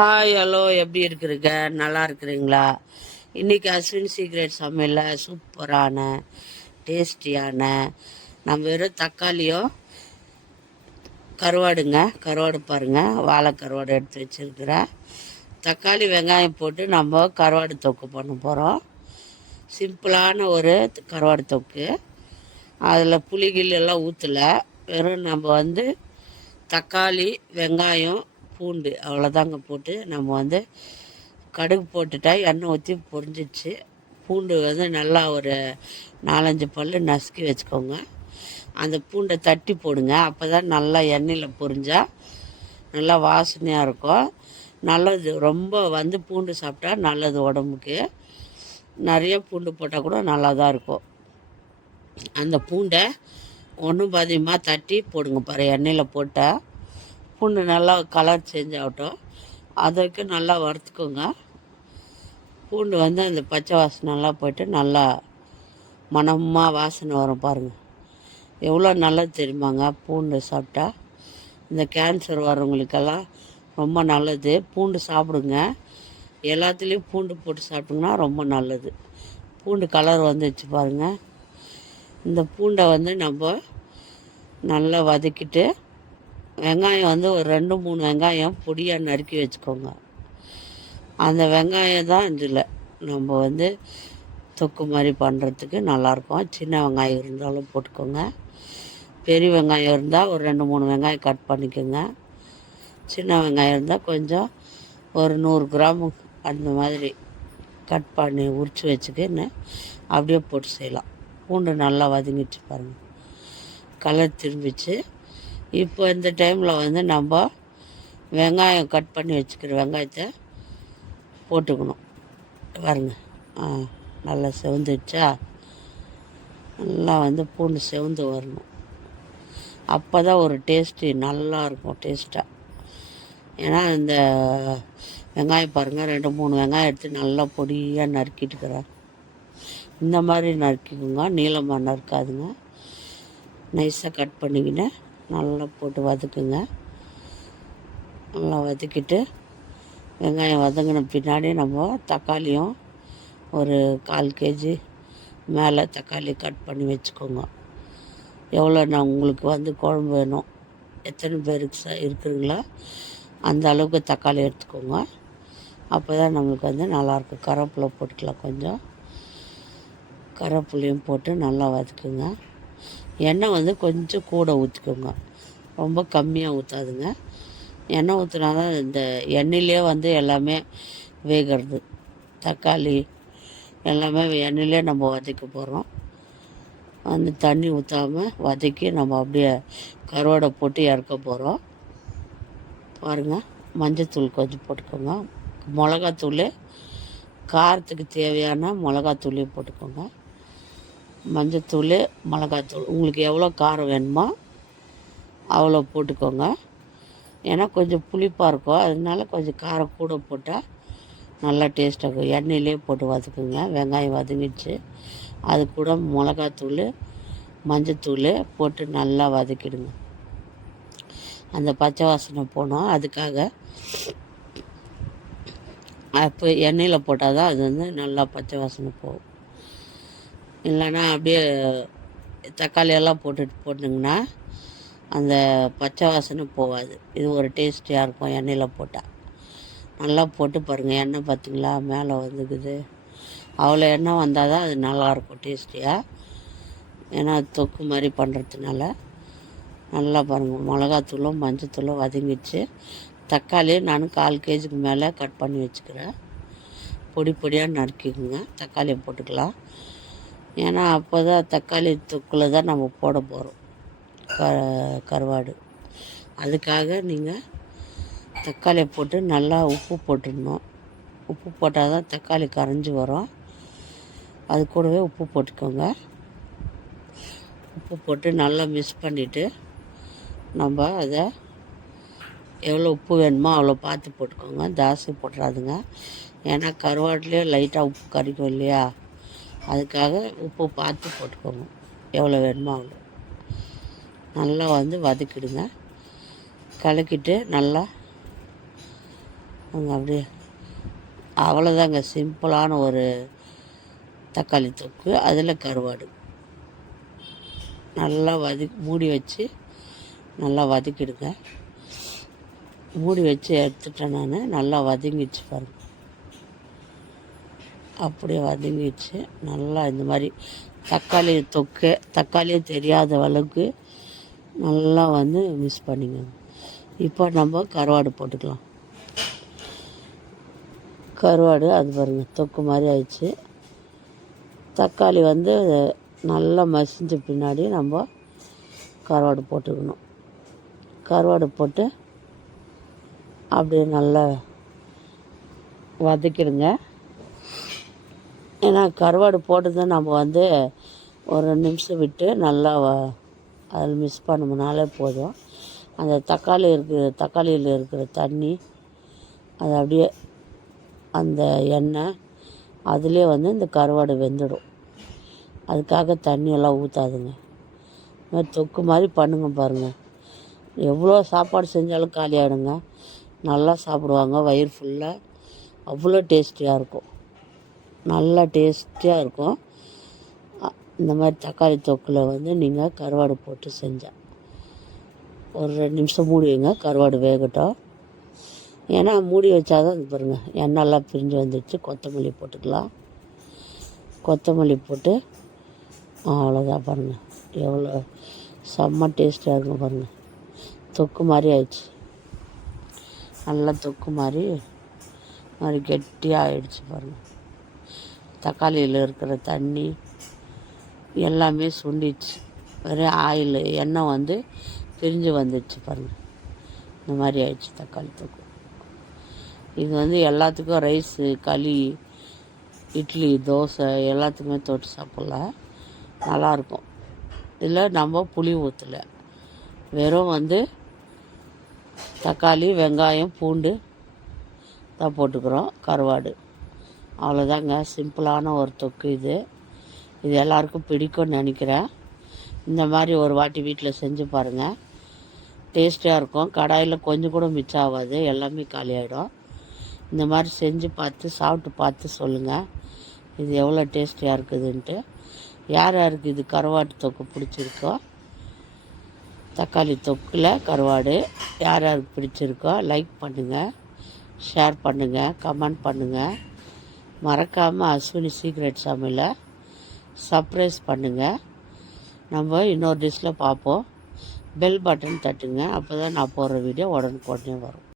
Hi hello எப்படி இருக்கிறீங்க? நல்லா இருக்கிறீங்களா? இன்றைக்கி அஸ்வின் சீக்ரெட் சமையலில் சூப்பரான டேஸ்டியான நம்ம வெறும் தக்காளியும் கருவாடுங்க. கருவாடு பாருங்க. வாழை கருவாடு எடுத்து வச்சுருக்கிறேன். தக்காளி வெங்காயம் போட்டு நம்ம கருவாடு தொக்கு பண்ண போகிறோம் சிம்பிளான ஒரு கருவாடு தொக்கு. அதில் புளிகில் எல்லாம் ஊற்றல வெறும் நம்ம வந்து தக்காளி வெங்காயம் பூண்டு அவ்வளோதாங்க போட்டு நம்ம வந்து கடுகு போட்டுட்டா எண்ணெய் ஊற்றி பொரிஞ்சிச்சு பூண்டு வந்து நல்லா ஒரு நாலஞ்சு பல் நசுக்கி வச்சுக்கோங்க. அந்த பூண்டை தட்டி போடுங்க. அப்போ தான் நல்லா எண்ணெயில் பொரிஞ்சால் நல்லா வாசனையாக இருக்கும். நல்லது ரொம்ப வந்து பூண்டு சாப்பிட்டா நல்லது உடம்புக்கு. நிறைய பூண்டு போட்டால் கூட நல்லா தான் இருக்கும். அந்த பூண்டை ஒன்றும் பாதியமாக தட்டி போடுங்க பாரு எண்ணெயில் போட்டால் பூண்டு நல்லா கலர் சேஞ்ச் ஆகட்டும். அதற்கு நல்லா வறுத்துக்கோங்க. பூண்டு வந்து அந்த பச்சை வாசனை நல்லா போயிட்டு நல்லா மனமாக வாசனை வரும் பாருங்கள் எவ்வளோ நல்லது தெரியுமாங்க? பூண்டு சாப்பிட்டா. இந்த கேன்சர் வர்றவங்களுக்கெல்லாம் ரொம்ப நல்லது. பூண்டு சாப்பிடுங்க. எல்லாத்துலேயும் பூண்டு போட்டு சாப்பிட்டிங்கன்னா ரொம்ப நல்லது. பூண்டு கலர் வந்துச்சு பாருங்கள் இந்த பூண்டை வந்து நம்ம நல்லா வதக்கிட்டு வெங்காயம் வந்து ஒரு ரெண்டு மூணு வெங்காயம் பொடியாக நறுக்கி வச்சுக்கோங்க. அந்த வெங்காயம் தான் இதில். நம்ம வந்து தொக்கு மாதிரி பண்ணுறதுக்கு நல்லாயிருக்கும் சின்ன வெங்காயம் இருந்தாலும் போட்டுக்கோங்க. பெரிய வெங்காயம் இருந்தால் ஒரு ரெண்டு மூணு வெங்காயம் கட் பண்ணிக்கோங்க. சின்ன வெங்காயம் இருந்தால் கொஞ்சம் ஒரு நூறு கிராம் அந்த மாதிரி கட் பண்ணி உரித்து வச்சுக்கின்னு அப்படியே போட்டு செய்யலாம். பூண்டு நல்லா வதங்கிச்சு பாருங்கள் கலர் திரும்பிச்சு. இப்போ இந்த டைமில் வந்து நம்ம வெங்காயம் கட் பண்ணி வச்சுக்கிற வெங்காயத்தை போட்டுக்கணும். பாருங்க. ஆ நல்லா செவந்துடுச்சா? நல்லா வந்து பூண்டு செவந்து வரணும். அப்போ தான் ஒரு டேஸ்ட்டு நல்லாயிருக்கும் டேஸ்ட்டாக ஏன்னா இந்த வெங்காயம் பாருங்கள் ரெண்டு மூணு வெங்காயம் எடுத்து நல்லா பொடியாக நறுக்கிட்டுக்கிறேன் இந்த மாதிரி நறுக்கிக்கோங்க. நீளமாக நறுக்காதுங்க. நைஸாக கட் பண்ணிக்கின்னு நல்லா போட்டு வதக்குங்க. நல்லா வதக்கிட்டு வெங்காயம் வதங்கின பின்னாடி நம்ம தக்காளியும் ஒரு கால் கேஜி மேலே தக்காளி கட் பண்ணி வச்சுக்கோங்க. எவ்வளோ நான் உங்களுக்கு வந்து குழம்பு வேணும் எத்தனை பேருக்கு ச அந்த அளவுக்கு தக்காளி எடுத்துக்கோங்க. அப்போ தான் நம்மளுக்கு வந்து நல்லாயிருக்கும் கருவேப்பிலை போட்டுக்கலாம் கொஞ்சம். கருவேப்பிலையும் போட்டு நல்லா வதக்குங்க. எண்ணெய் வந்து கொஞ்சம் கூட ஊற்றிக்கோங்க ரொம்ப கம்மியாக ஊற்றாதுங்க எண்ணெய் ஊற்றினா தான் இந்த எண்ணெயிலே வந்து எல்லாமே வேகிறது. தக்காளி எல்லாமே எண்ணெயிலே நம்ம வதக்க போகிறோம் அந்த தண்ணி ஊற்றாமல் வதக்கி நம்ம அப்படியே கருவாடை போட்டு இறக்க போகிறோம் பாருங்கள் மஞ்சத்தூள் கொஞ்சம் போட்டுக்கோங்க. மிளகாத்தூள் காரத்துக்கு தேவையான மிளகாத்தூளையும் போட்டுக்கோங்க. மஞ்சத்தூள் மிளகாத்தூள். உங்களுக்கு எவ்வளோ காரம் வேணுமோ அவ்வளோ போட்டுக்கோங்க. ஏன்னா கொஞ்சம் புளிப்பாக இருக்கும். அதனால கொஞ்சம் காரம் கூட போட்டால் நல்லா டேஸ்ட்டாக இருக்கும். எண்ணெயிலே போட்டு வதக்குங்க. வெங்காயம் வதங்கிடுச்சு. அது கூட மிளகாத்தூள் மஞ்சத்தூள் போட்டு நல்லா வதக்கிடுங்க. அந்த பச்சை வாசனை போனோம். அதுக்காக அப்போ எண்ணெயில் போட்டால் தான் அது வந்து நல்லா பச்சை வாசனை போகும். இல்லைன்னா அப்படியே தக்காளி எல்லாம் போட்டுட்டு போட்டிங்கன்னா அந்த பச்சை வாசனை போகாது. இது ஒரு டேஸ்டியாக இருக்கும் எண்ணெயில் போட்டால் நல்லா போட்டு பாருங்கள் எண்ணெய் பார்த்திங்களா மேலே வந்துக்குது. அவ்வளோ எண்ணெய் வந்தால் தான் அது நல்லாயிருக்கும் டேஸ்டியாக ஏன்னா தொக்கு மாதிரி பண்ணுறதுனால நல்லா பாருங்கள் மிளகாத்தூளும் மஞ்சத்தூளும் வதங்கிச்சு தக்காளி நான் கால் கேஜிக்கு மேலே கட் பண்ணி வச்சுக்கிறேன். பொடி பொடியாக நறுக்கிக்குங்க. தக்காளியை போட்டுக்கலாம். ஏன்னா அப்போ தான் தக்காளி தொக்கில் தான் நம்ம போட போகிறோம் க கருவாடு. அதுக்காக நீங்கள் தக்காளியை போட்டு நல்லா உப்பு போட்டுடணும். உப்பு போட்டால் தான் தக்காளி கரைஞ்சி வரும். அது கூடவே உப்பு போட்டுக்கோங்க. உப்பு போட்டு நல்லா மிக்ஸ் பண்ணிவிட்டு நம்ம அதை எவ்வளோ உப்பு வேணுமோ அவ்வளோ பார்த்து போட்டுக்கோங்க. ஜாஸ்தி போட்டுறாதுங்க. ஏன்னா கருவாட்டிலே லைட்டாக உப்பு கறிக்கும் இல்லையா? அதுக்காக உப்பு பார்த்து போட்டுக்கோங்க. எவ்வளோ வேணுமோ அவ்வளோ. நல்லா வந்து வதக்கிடுங்க. கலக்கிட்டு நல்லா அங்கே அப்படியே அவ்வளோதாங்க. சிம்பிளான ஒரு தக்காளி தொக்கு. அதில் கருவாடு. நல்லா வதி மூடி வச்சு நல்லா வதக்கிடுங்க. மூடி வச்சு எடுத்துட்டேன் நான். நல்லா வதங்கிச்சு பாருங்கள் அப்படியே வதங்கிடுச்சு. நல்லா இந்த மாதிரி தக்காளி தொக்கு தக்காளியே தெரியாத அளவுக்கு நல்லா வந்து மிஸ் பண்ணிங்க இப்போ நம்ம கருவாடு போட்டுக்கலாம். கருவாடு அது பாருங்கள் தொக்கு மாதிரி ஆயிடுச்சு. தக்காளி வந்து நல்லா மசிஞ்ச பின்னாடி நம்ம கருவாடு போட்டுக்கணும். கருவாடு போட்டு அப்படியே நல்லா வதக்கிடுங்க. ஏன்னா கருவாடு போட்டது நம்ம வந்து ஒரு ரெண்டு நிமிஷம் விட்டு நல்லா அதில் மிக்ஸ் பண்ணோம்னாலே போதும். அந்த தக்காளி இருக்கிற தக்காளியில் இருக்கிற தண்ணி அது அப்படியே அந்த எண்ணெய் அதிலே வந்து இந்த கருவாடு வெந்துடும். அதுக்காக தண்ணியெல்லாம் ஊற்றாதுங்க மாதிரி தொக்கு மாதிரி பண்ணுங்க பாருங்கள் எவ்வளோ சாப்பாடு செஞ்சாலும் காலியாகிடுங்க நல்லா சாப்பிடுவாங்க வயிறு ஃபுல்லாக அவ்வளோ டேஸ்டியாக இருக்கும். நல்லா டேஸ்டியாக இருக்கும். இந்த மாதிரி தக்காளி தொக்கில் வந்து நீங்கள் கருவாடு போட்டு செஞ்சால் ஒரு ரெண்டு நிமிஷம் மூடி வைங்க கருவாடு வேகட்டும். ஏன்னா மூடி வச்சாதான் இது பாருங்கள் எண்ணெய்லாம் பிரிஞ்சு வந்துடுச்சு கொத்தமல்லி போட்டுக்கலாம். கொத்தமல்லி போட்டு அவ்வளோதான் பாருங்கள் எவ்வளோ செம்ம டேஸ்ட்டாக இருக்கும் பாருங்கள் தொக்கு மாதிரி ஆயிடுச்சு. நல்லா தொக்கு மாதிரி மாதிரி கெட்டியாக ஆயிடுச்சு பாருங்கள் தக்காளியில் இருக்கிற தண்ணி எல்லாமே சுண்டிச்சு. வெறும் ஆயில் எண்ணெய் வந்து பிரிஞ்சு வந்துடுச்சு பாருங்கள் இந்த மாதிரி ஆயிடுச்சு தக்காளி தொக்கு. இது வந்து எல்லாத்துக்கும் ரைஸு களி இட்லி தோசை எல்லாத்துக்குமே தொட்டு சாப்பிட்லாம் நல்லாயிருக்கும். இதில் நம்ம புளி ஊற்றலை வெறும் வந்து தக்காளி வெங்காயம் பூண்டு தான் போட்டுக்கிறோம். கருவாடு. அவ்வளோதாங்க சிம்பிளான ஒரு தொக்கு இது. இது எல்லாருக்கும் பிடிக்கும்னு நினைக்கிறேன். இந்த மாதிரி ஒரு வாட்டி வீட்டில் செஞ்சு பாருங்கள் டேஸ்டியாக இருக்கும். கடாயில் கொஞ்சம் கூட மிச்சம் ஆகாது. எல்லாமே காலியாகிடும் இந்த மாதிரி செஞ்சு பார்த்து சாப்பிட்டு பார்த்து சொல்லுங்கள் இது எவ்வளோ டேஸ்டியாக இருக்குதுன்ட்டு. யார் யாருக்கு இது கருவாட்டு தொக்கு பிடிச்சிருக்கோ? தக்காளி தொக்கில் கருவாடு. யார் யாருக்கு பிடிச்சிருக்கோ? லைக் பண்ணுங்கள் ஷேர் பண்ணுங்கள் கமெண்ட் பண்ணுங்கள் மறக்காமல் அஸ்வினி சீக்ரெட் சமையலை சர்ப்ரைஸ் பண்ணுங்கள் நம்ம இன்னொரு டிஷ்ஷில் பார்ப்போம். பெல் பட்டன் தட்டுங்க. அப்போ தான் நான் போடுற வீடியோ உடனுக்குடனே வரும்.